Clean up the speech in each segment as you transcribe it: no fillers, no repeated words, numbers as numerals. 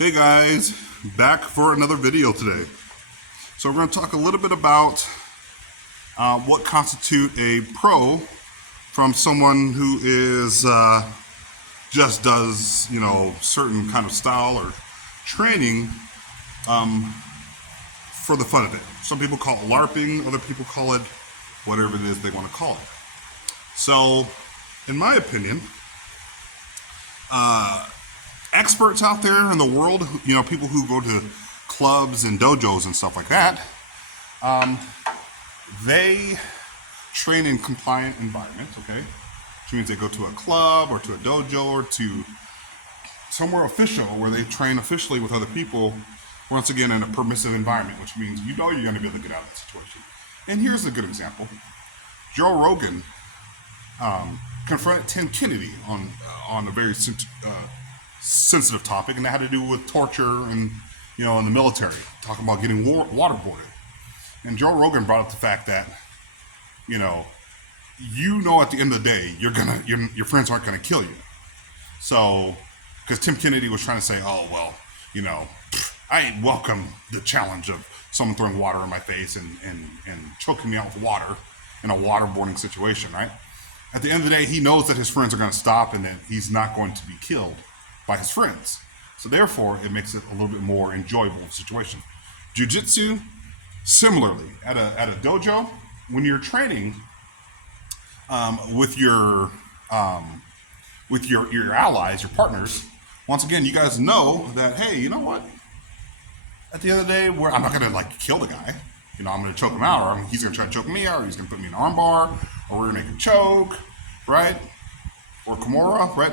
Hey guys, back for another video today. So we're going to talk a little bit about what constitute a pro from someone who is just does certain kind of style or training for the fun of it. Some people call it LARPing, other people call it whatever it is they want to call it. So, in my opinion, experts out there in the world, people who go to clubs and dojos and stuff like that, they train in compliant environments, okay? Which means they go to a club or to a dojo or to somewhere official where they train officially with other people, once again in a permissive environment, which means you're going to be able to get out of the situation. And here's a good example. Joe Rogan confronted Tim Kennedy on a very sensitive topic, and that had to do with torture and in the military, talking about getting waterboarded. And Joe Rogan brought up the fact that at the end of the day your friends aren't gonna kill you. So because Tim Kennedy was trying to say, I welcome the challenge of someone throwing water in my face and choking me out with water in a waterboarding situation, right? At the end of the day, he knows that his friends are going to stop and that he's not going to be killed by his friends. So therefore, it makes it a little bit more enjoyable situation. Jiu-jitsu, similarly, at a dojo, when you're training with your allies, your partners, once again, you guys know that, hey, you know what? At the end of the day, I'm not going to kill the guy. I'm going to choke him out, or he's going to try to choke me out, or he's going to put me in an armbar, or we're going to make him choke, right? Or Kimura, right?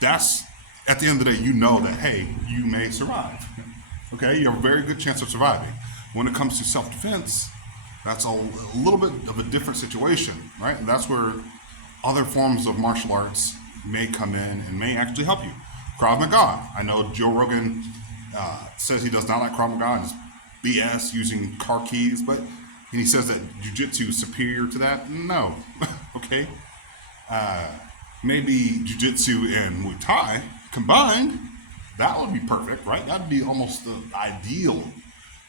That's, at the end of the day, you know that, hey, you may survive. Okay? You have a very good chance of surviving. When it comes to self-defense, that's a little bit of a different situation, right? And that's where other forms of martial arts may come in and may actually help you. Krav Maga. I know Joe Rogan says he does not like Krav Maga and is BS using car keys, and he says that jiu-jitsu is superior to that. No. Okay? Maybe jiu-jitsu and Muay Thai combined, that would be perfect, right? That would be almost the ideal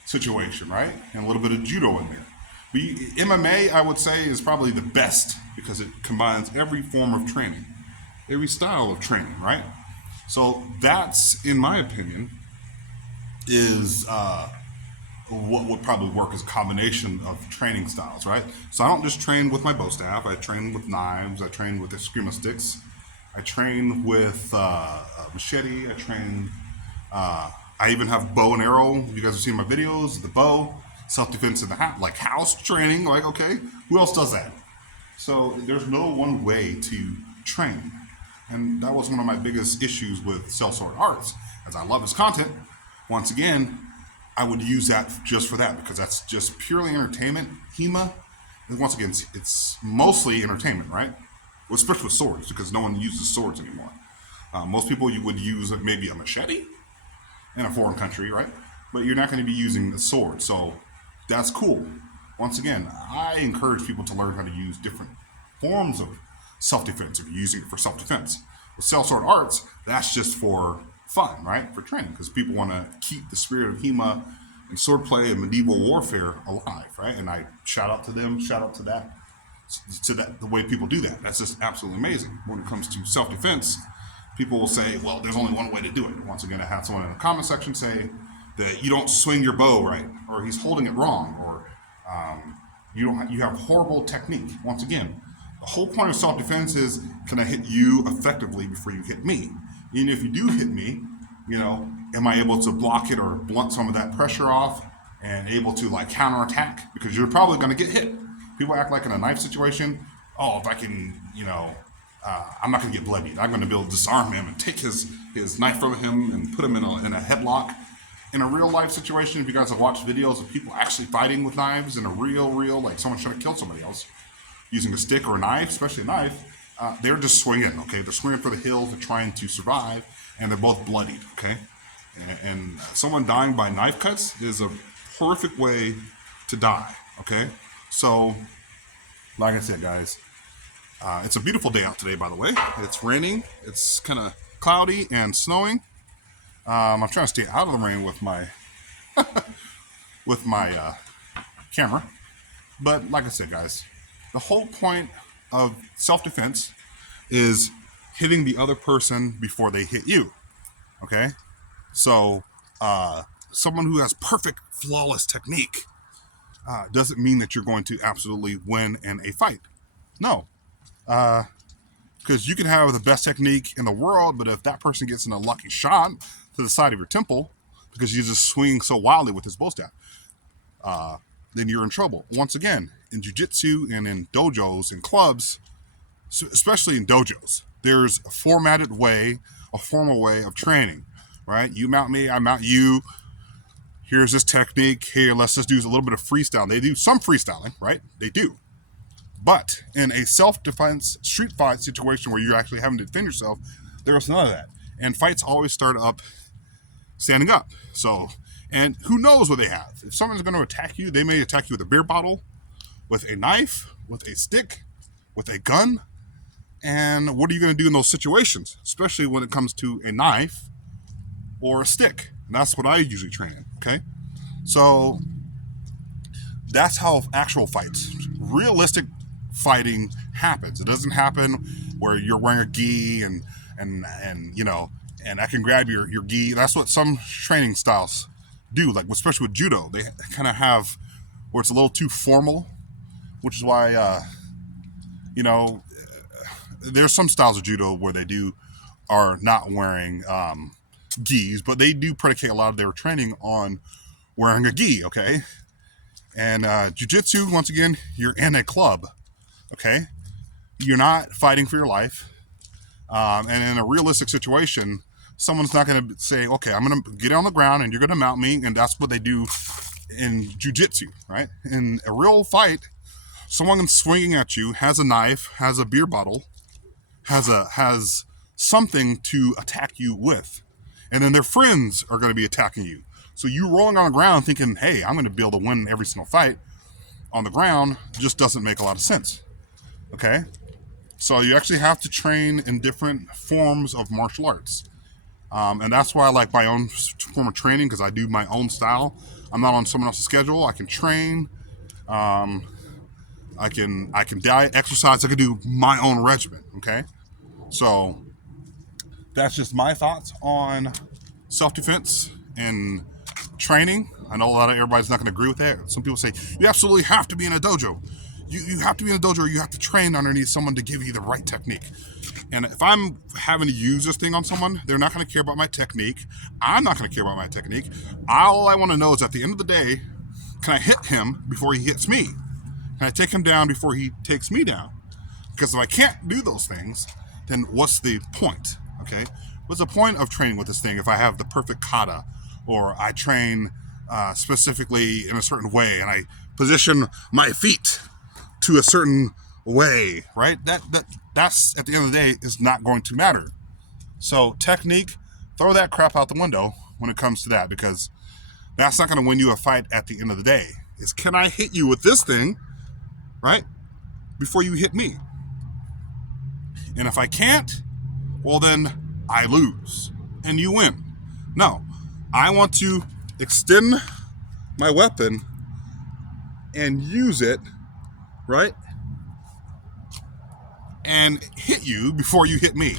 situation, right? And a little bit of judo in there. But MMA, I would say, is probably the best because it combines every form of training, every style of training, right? So that's, in my opinion, is what would probably work as a combination of training styles, right? So I don't just train with my bow staff. I train with knives. I train with eskrima sticks. I train with a machete. I even have bow and arrow. You guys have seen my videos, the bow, self-defense in the house training. Okay, who else does that? So there's no one way to train. And that was one of my biggest issues with Cell Sword Arts. As I love his content, once again, I would use that just for that because that's just purely entertainment. HEMA, once again, it's mostly entertainment, right? Well, especially with swords because no one uses swords anymore. Most people you would use maybe a machete in a foreign country, right? But you're not going to be using the sword, so that's cool. Once again, I encourage people to learn how to use different forms of self-defense if you're using it for self-defense. With Cell Sword Arts, that's just for fun, right? For training, because people want to keep the spirit of HEMA and swordplay and medieval warfare alive, right? And I shout out to them, shout out to that, the way people do that. That's just absolutely amazing. When it comes to self-defense, people will say, well, there's only one way to do it. Once again, I had someone in the comment section say that you don't swing your bow right, or he's holding it wrong, or you have horrible technique. Once again, the whole point of self-defense is, can I hit you effectively before you hit me? Even if you do hit me, am I able to block it or blunt some of that pressure off and able to counterattack? Because you're probably going to get hit. People act like in a knife situation, if I can, I'm not going to get bloodied. I'm going to be able to disarm him and take his knife from him and put him in a headlock. In a real life situation, if you guys have watched videos of people actually fighting with knives in a real, someone trying to kill somebody else using a stick or a knife, especially a knife, they're just swinging, okay? They're swinging for the hills, they're trying to survive, and they're both bloodied, okay? And someone dying by knife cuts is a horrific way to die, okay? So, like I said, guys, it's a beautiful day out today, by the way. It's raining, it's kind of cloudy and snowing. I'm trying to stay out of the rain with my camera. But like I said, guys, the whole point of self-defense is hitting the other person before they hit you. Okay, so someone who has perfect, flawless technique doesn't mean that you're going to absolutely win in a fight. No, because you can have the best technique in the world, but if that person gets in a lucky shot to the side of your temple because you just swing so wildly with his bow staff, then you're in trouble. Once again, in jiu-jitsu and in dojos and clubs, especially in dojos, there's a formatted way, a formal way of training, right? You mount me, I mount you. Here's this technique. Here, let's just do a little bit of freestyle. They do some freestyling, right? They do. But in a self-defense street fight situation where you're actually having to defend yourself, there's none of that. And fights always start up standing up. So, and who knows what they have? If someone's going to attack you, they may attack you with a beer bottle, with a knife, with a stick, with a gun. And what are you going to do in those situations, especially when it comes to a knife or a stick? And that's what I usually train in, okay? So that's how actual fights, realistic fighting happens. It doesn't happen where you're wearing a gi and you know, and I can grab your gi. That's what some training styles do, like especially with judo. They kind of have where it's a little too formal, which is why you know, there's some styles of judo where they are not wearing gis, but they do predicate a lot of their training on wearing a gi, okay? And jiu-jitsu, once again, you're in a club, okay? You're not fighting for your life. And in a realistic situation, someone's not going to say, okay, I'm going to get on the ground and you're going to mount me, and that's what they do in jiu-jitsu, right? In a real fight, someone swinging at you has a knife, has a beer bottle, has something to attack you with, and then their friends are going to be attacking you. So you rolling on the ground thinking, hey, I'm going to be able to win every single fight on the ground just doesn't make a lot of sense. Okay? So you actually have to train in different forms of martial arts. And that's why I like my own form of training, because I do my own style. I'm not on someone else's schedule. I can train. I can diet, exercise. I can do my own regimen. Okay? So that's just my thoughts on self-defense and training. I know a lot of everybody's not going to agree with that. Some people say you absolutely have to be in a dojo. You have to be in a dojo, or you have to train underneath someone to give you the right technique. And if I'm having to use this thing on someone, they're not going to care about my technique. I'm not going to care about my technique. All I want to know is at the end of the day, can I hit him before he hits me? Can I take him down before he takes me down? Because if I can't do those things, then what's the point? Okay? What's the point of training with this thing if I have the perfect kata, or I train specifically in a certain way and I position my feet to a certain way, right? That's at the end of the day is not going to matter. So technique, throw that crap out the window when it comes to that, because that's not going to win you a fight at the end of the day. Is can I hit you with this thing, right, before you hit me? And if I can't, well then I lose and you win. No, I want to extend my weapon and use it, right, and hit you before you hit me.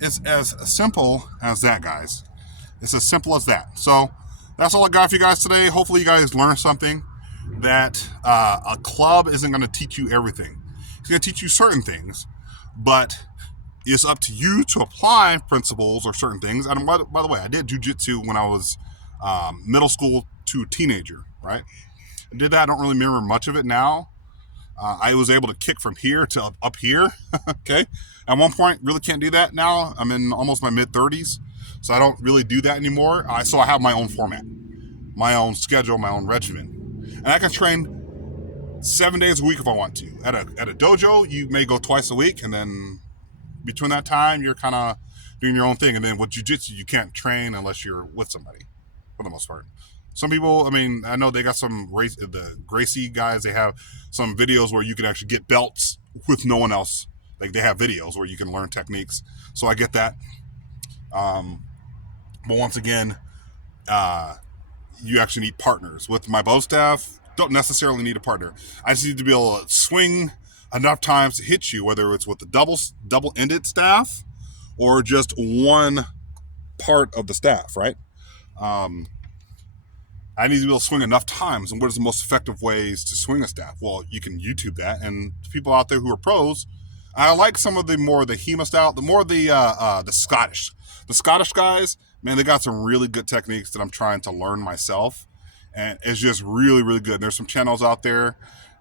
It's as simple as that, guys. It's as simple as that. So that's all I got for you guys today. Hopefully you guys learned something, that a club isn't going to teach you everything. It's going to teach you certain things, but it's up to you to apply principles or certain things. And by the way, I did jiu-jitsu when I was middle school to teenager, right? I did that. I don't really remember much of it now. I was able to kick from here to up here, okay? At one point, really can't do that now. I'm in almost my mid-30s, so I don't really do that anymore. So I have my own format, my own schedule, my own regimen. And I can train 7 days a week if I want to. At a dojo, you may go twice a week, and then between that time, you're kind of doing your own thing. And then with jiu-jitsu, you can't train unless you're with somebody, for the most part. Some people, I mean, I know they got the Gracie guys, they have some videos where you can actually get belts with no one else. Like they have videos where you can learn techniques. So I get that. But once again, uh, you actually need partners. With my bow staff, don't necessarily need a partner. I just need to be able to swing enough times to hit you, whether it's with the double-ended staff or just one part of the staff, right? Um, I need to be able to swing enough times. And what is the most effective ways to swing a staff? Well, you can YouTube that. And people out there who are pros, I like some of the more the HEMA style, the Scottish guys. Man, they got some really good techniques that I'm trying to learn myself, and it's just really really good. And there's some channels out there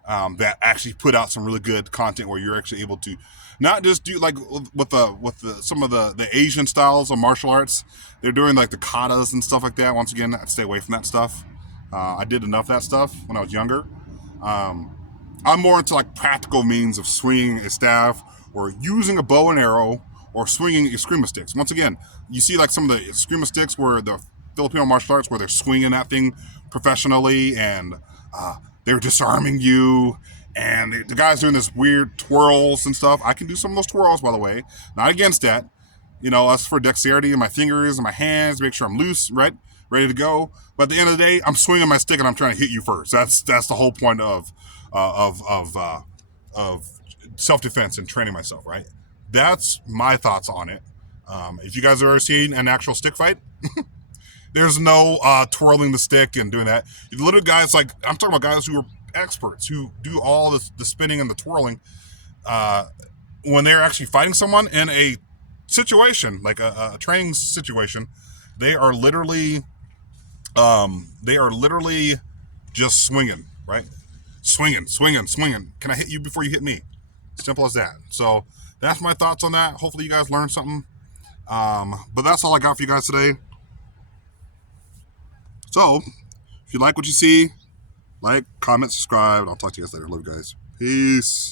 that actually put out some really good content where you're actually able to not just do like with the some of the Asian styles of martial arts. They're doing like the katas and stuff like that. Once again, I'd stay away from that stuff. I did enough of that stuff when I was younger. Um, I'm more into like practical means of swinging a staff or using a bow and arrow or swinging eskrima sticks. Once again, you see like some of the eskrima sticks where the Filipino martial arts where they're swinging that thing professionally and they're disarming you. And the guy's doing this weird twirls and stuff. I can do some of those twirls, by the way. Not against that. You know, that's for dexterity in my fingers and my hands, make sure I'm loose, right? Ready to go. But at the end of the day, I'm swinging my stick and I'm trying to hit you first. That's the whole point uh, of of uh, of self-defense and training myself, right? That's my thoughts on it. If you guys have ever seen an actual stick fight, there's no twirling the stick and doing that. The little guys, like I'm talking about guys who are experts who do all the spinning and the twirling. Uh, when they're actually fighting someone in a situation like a training situation, they are literally just swinging, right? Swinging. Can I hit you before you hit me? Simple as that. So that's my thoughts on that. Hopefully you guys learned something. But that's all I got for you guys today. So if you like what you see, like, comment, subscribe, and I'll talk to you guys later. Love you guys. Peace.